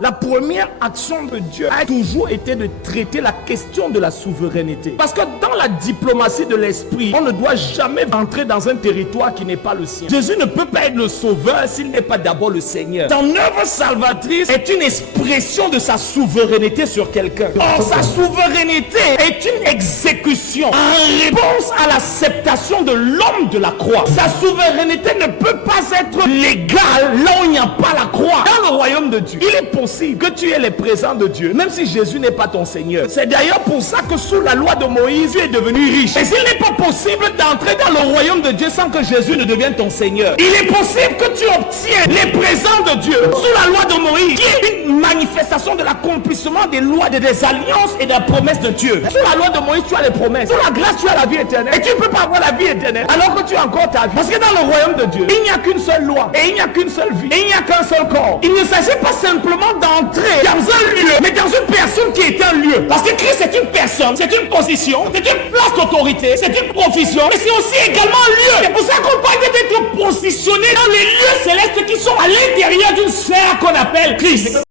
La première action de Dieu a toujours été de traiter la question de la souveraineté. Parce que dans la diplomatie de l'esprit, on ne doit jamais entrer dans un territoire qui n'est pas le sien. Jésus ne peut pas être le sauveur s'il n'est pas d'abord le Seigneur. Son œuvre salvatrice est une expression de sa souveraineté sur quelqu'un. Or, sa souveraineté est une exécution en réponse à l'acceptation de l'homme de la croix. Sa souveraineté ne peut pas être légale là où il n'y a pas la croix. Dans le royaume de Dieu, il est possible que tu aies les présents de Dieu, même si Jésus n'est pas ton Seigneur. C'est d'ailleurs pour ça que sous la loi de Moïse, tu es devenu riche. Et s'il n'est pas possible d'entrer dans le royaume de Dieu sans que Jésus ne devienne ton Seigneur, il est possible que tu obtiennes les présents de Dieu sous la loi de Moïse, qui est une manifestation de l'accomplissement des lois, des alliances et des promesses de Dieu. Sous la loi de Moïse, tu as les promesses. Sous la grâce, tu as la vie éternelle. Et tu ne peux pas avoir la vie éternelle alors que tu as encore ta vie. Parce que dans le royaume de Dieu, il n'y a qu'une seule loi, et il n'y a qu'une seule vie, et il n'y a qu'un seul corps. Il ne s'agit pas simplement d'entrer dans un lieu, mais dans une personne qui est un lieu. Parce que Christ est une personne, c'est une position, c'est une place d'autorité, c'est une profession, mais c'est aussi également un lieu. C'est pour ça qu'on parle d'être positionné dans les lieux célestes qui sont à l'intérieur d'une sphère qu'on appelle Christ.